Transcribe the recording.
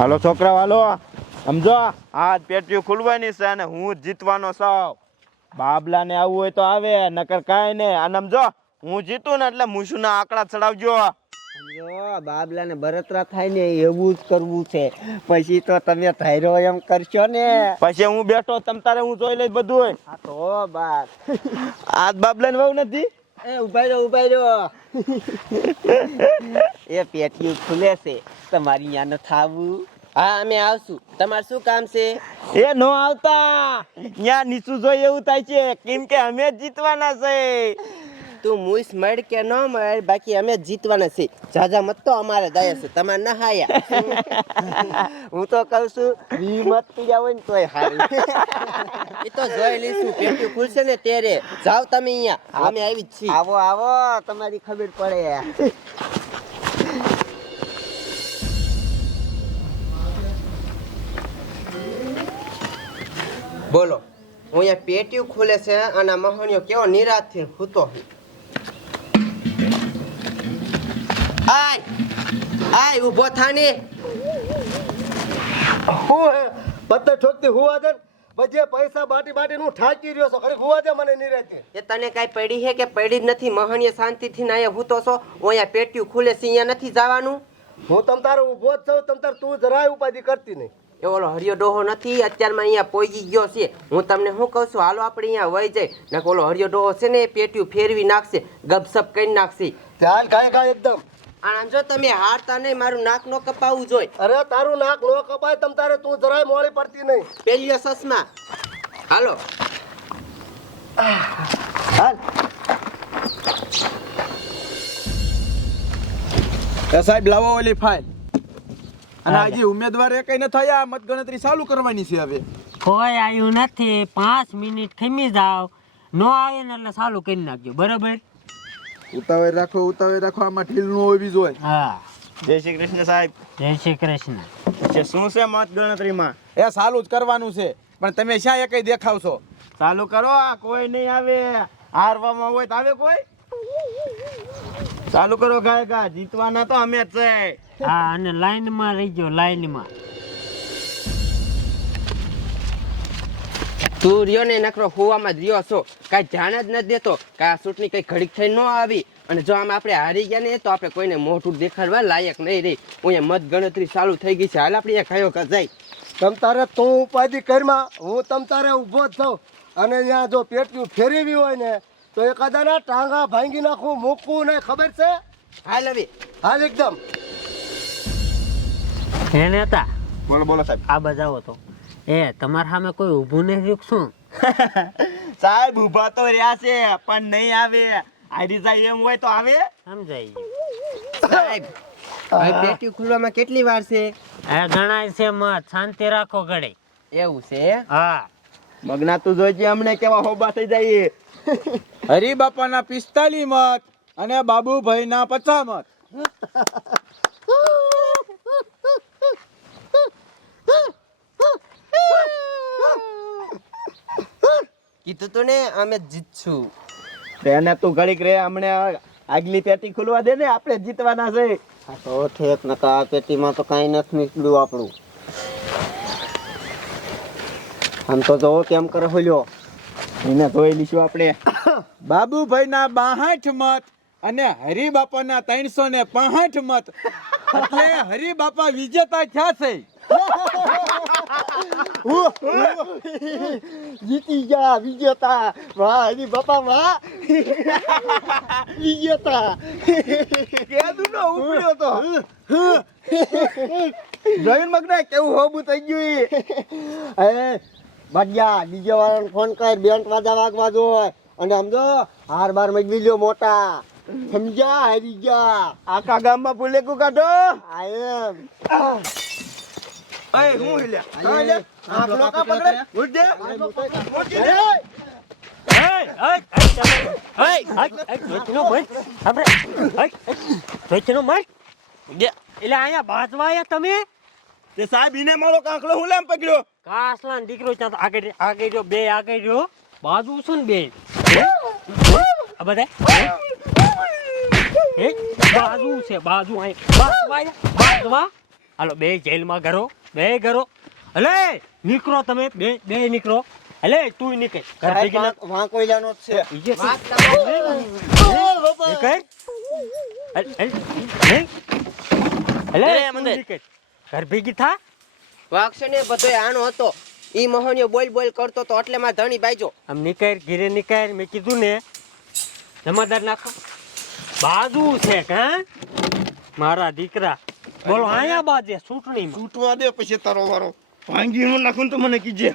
હાલો છોકરા હાલો. સમજો? આ પેટીયું ખુલવાની છે અને હું જીતવાનો જીતવાનો છું. બાબલાને આવું હોય તો આવે નકર કાંઈ ને અને સમજો? હું જીતું ને એટલે મૂછુના આંકડા ચડાવજો. બાબલા ને બરતરા થાય ને એવું જ કરવું છે. પછી તો તમે ધાર્યો એમ કરશો ને. પછી હું બેઠો તમ તારે હું જોઈ લઈશ બધું હોય તો આજ બાબલા ને વહુ નથી? એ ઊભા રહ્યો ઊભા રહ્યો એ પેટીયું ખુલે છે. તમારી ન થાવું. હા અમે આવશું. તમારે શું કામ છે? એ નો આવતા. ત્યાં નીચું જોઈ એવું થાય છે. કેમ કે અમે જીતવાના છે. તું મુઈસ મળ કે ન મળ બાકી અમે જીતવાના છે જાજા મત તો અમારે દયા છે તમારે ન હાયા. હું તો કહું છું વી મત પીડ્યા હોય ને તોય હારી. એ તો જોઈ લઈશું પેટી ખુલશે ને ત્યારે. જાઓ તમે અહીંયા અમે આવી જ છીએ. આવો આવો તમારી ખબર પડે. બોલો હું અહીંયા પેટીયું ખુલે છે અને મહોનિયો કેવો નિરાશથી હું છે. આય આય ઊભો થાને. હું હે પત્તર ઠોકતી હુવા દે વજે પૈસા બાટી બાટી હું ઠાકી રહ્યો છું. અરે હુવા દે મને નહીં રહેતી એ તને કાંઈ પડી હે કે પડી જ નથી? મહણીય શાંતિથી ને અહીંયા તો છો. ઓયા પેટીયું ખુલે છે અહીંયા નથી જવાનું. હું તમ તારો ઊભો જ છું તમ તાર તું જરાય ઉપાધિ કરતી નહીં. એ ઓલો હરિયો ડોહો નથી અત્યારમાં અહીંયા પોઈગી ગયો છે. હું તમને શું કહું છું? હાલો આપણે અહીંયા વહી જાય ને ઓલો હરિયો ડોહો છે ને એ પેટીયું ફેરવી નાખશે ગપસપ કરી નાખશે. ચાલ કાંઈ કાંઈ એકદમ. આમ જો તમે હારતા નહીં મારું નાક નો કપાવવું જોઈએ અરે તારું નાક નો કપાય તમ તારે તું જરાય મોડી પડતી નહીં. પેલી સસમા. હાલો. હાલ. એ સાહેબ લાવો ઓલી ફાઇલ અને હજી ઉમેદવાર એ કઈ ન થયા મતગણતરી ચાલુ કરવાની છે હવે. કોઈ આવ્યું નથી પાંચ મિનિટ ખમી જાવ નો આવે ને એટલે ચાલુ કરી નાખજો બરાબર? ઉતાવળ રાખો ઉતાવળ રાખો આમાં ઢીલનું હોવી હોય. હા. જય શ્રી કૃષ્ણ સાહેબ. જય શ્રી કૃષ્ણ. છે શું છે મત ગણતરીમાં એ ચાલુ જ કરવાનું છે પણ તમે શ્યાં એકઈ દેખાવશો? ચાલુ કરો આ કોઈ નહીં આવે. હારવામાં હોય તો આવે કોઈ. ચાલુ કરો ગાય ગા જીતવાના તો અમે જ છે. હા અને લાઈનમાં રહીજો લાઈનમાં. તું રહ્યો ને નકરો હોવામાં જ રહ્યો છો. કાંઈ ધ્યાન જ નથી દેતો કે આ ચૂંટણી કંઈ ઘડીક થઈ ન આવી. અને જો આમ આપણે હારી ગયા ને તો આપણે કોઈને મોઢું દેખાડવા લાયક નહીં રહી. હું એ મત ગણતરી ચાલુ થઈ ગઈ છે. હાલ આપણે કયો કે જાય. તમ તારે તું ઉપાધિ કરમાં હું તમ તારે ઊભો જ થઉં. અને ત્યાં જો પેટ્યું ફેરવી હોય ને તો એકાદાના ટાંગા ભાંગી નાખું મૂકવું ને ખબર છે? હાલ હવે. હાલ એકદમ. હે નેતા બોલો બોલો સાહેબ. આ બજાવો તો. એ તમારા સામે કોઈ ઊભું નહીં રહ્યું શું? સાહેબ ઊભા તો રહ્યા છે પણ નહીં આવે. આઈડી જાય એમ હોય તો આવે. સમજાઈ સાહેબ. હવે પેટી ખુલવામાં કેટલી વાર છે? એ ગણાય છે મત. શાંતિ રાખો ઘડે. એવું છે? હા. મગના તું જોઈજે અમને કેવા હોબા થઈ જાય હરિબાપાના પિસ્તાલી મત અને બાબુભાઈના પચાસ મત. કીધું તું ને અમે જીતશું. એને તું ઘડીક રે અમને આગલી પેટી ખુલવા દે ને આપણે જીતવાના છે. આ તો ઠેક નકા આ પેટીમાં તો કાંઈ નથી નીકળ્યું આપણું. આમ તો જોવો કેમ કરે હોલ્યો. એને જોઈ લઈશું આપણે. બાબુભાઈના બાહઠ મત અને હરિબાપાના ત્રણસો ને પાંસઠ મત. એટલે હરિબાપા વિજેતા થયા છે. જીતી ગયા વિજેતા વાહ હરી બાપા વાહ વિજેતા કેદું નો ઉપડ્યો તો જોઈન મગના કેવું હોબું થઈ ગયું. એ ભડિયા બીજો વાળાને ફોન કર બેન્ટ વાજા વાગવા જોઈએ અને સમજો હાર બાર મજવી લ્યો મોટા સમજ્યા હારી ગયા આખા ગામમાં ભૂલેકું કાઢો આ એમ અય હું હિલ્યા હા લે આંખ નોકા પકડે ઉઠ દે ઉઠ દે દીકરો ત્યાં આગળ આગળ રહ્યો બે આગળ રહ્યો બાજુ શું ને બે બધા હે બાજુ છે બાજુ અહીં બાજવા બાજવા હાલો બે જેલમાં ઘરો બે ઘરો. અલે નીકળો તમે બે બે નીકળો. અલે તું નીકળ. ઘર ભેગી ના વાંકોઈલાનો જ છે. બીજે? નીકળ. અરે, મંદિર. નીકળ. ઘર ભેગી થા? વાગશે ને બધોય આનો હતો. ઈ મહોનિયો બોલ બોલ કરતો તો એટલે માં ધણી બાઈજો. આમ નીકળ ઘીરે નીકળ. મેં કીધું ને જમાદાર નાખો. બાજુ છે કા? મારા દીકરા. બોલો આયા બાજે ચૂંટણીમાં. સૂટવા દે પછી તારો વારો. ભાંગી નાખું તો મને કીજે.